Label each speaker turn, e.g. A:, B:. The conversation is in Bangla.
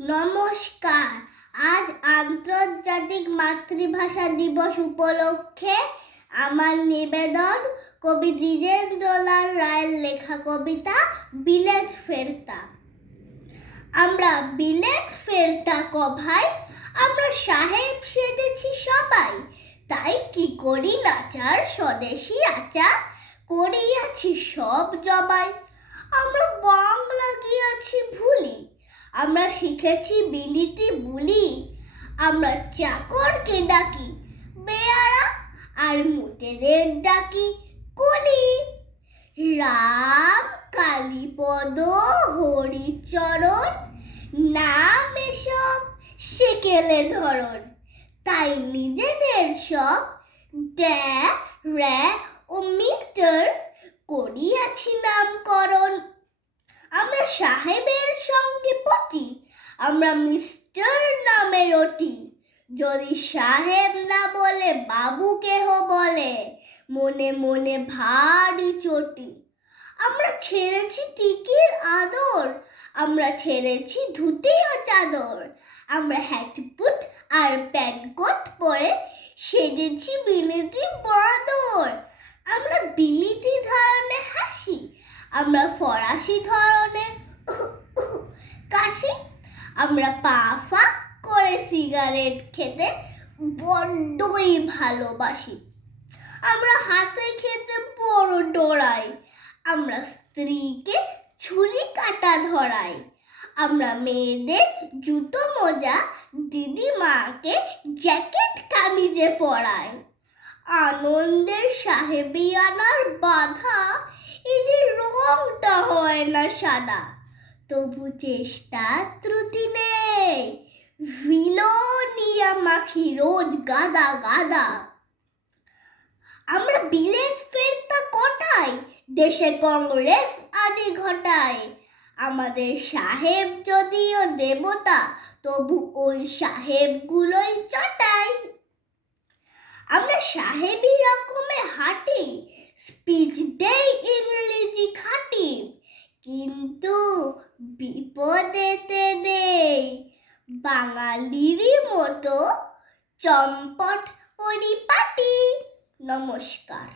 A: নমস্কার। আজ আন্তর্জাতিক মাতৃভাষা দিবস উপলক্ষে আমার নিবেদন কবি দ্বিজেন্দ্রলাল রায়ের লেখা কবিতা বিলেত ফেরতা। আমরা বিলেত ফেরতা কভাই, আমরা সাহেব সেজেছি সবাই। তাই কি করি নাচার স্বদেশী আচার? করিয়াছি সব জবাই। আমরা বাংলা গিয়াছি ভুলি আমরা শিখেছি বিলিতি বুলি। আমরা চাকরকে ডাকি, বেয়ারা আর মুটেদের ডাকি কলি। রাম কালীপদ হরিচরণ, নাম এসব সেকেলে ধরন তাই নিজেদের সব ড্যা র্যা ও মিটার করিয়াছি নামকরণ। আমরা সাহেবের সঙ্গে আমরা মিস্টার নামে রটি যদি সাহেব না বলে, বাবু কেহ বলে? মনে মনে ভারী চটি। আমরা ছেড়েছি টিকির আদর, আমরা ছেড়েছি ধুতি ও চাদর। আমরা হ্যাটপুট আর প্যান্টকোট পরে সেজেছি বিলিতি বাঁদর। আমরা বিলিতি ধরনের হাসি, আমরা ফরাসি ধরনের আমরা পা ফাঁক করে সিগারেট খেতে বড্ডই ভালোবাসি। আমরা হাতে খেতে বড় ডোরাই। আমরা স্ত্রীকে ছুরি কাটা ধরাই। আমরা মেয়েদের জুতো মোজা, দিদিমাকে জ্যাকেট কামিজে পরাই। আনন্দের সাহেবিয়ানার বাধা, এই যে রংটা হয় না সাদা। তবু চেষ্টা ত্রুটি নেই। ভিলোনিয়া মাখি রোজ গাদা গাদা। আমরা বিলেত ফেরতা কটাই? দেশে কংগ্রেস আদি ঘটায় আমাদের সাহেব যদিও দেবতা, তবু ওই সাহেবগুলোই চটাই। আমরা সাহেবি রকমে হাঁটি, স্পিচ দেই বিপদেতে দেই বাঙালিরই মতো চম্পট পরিপাটি। নমস্কার।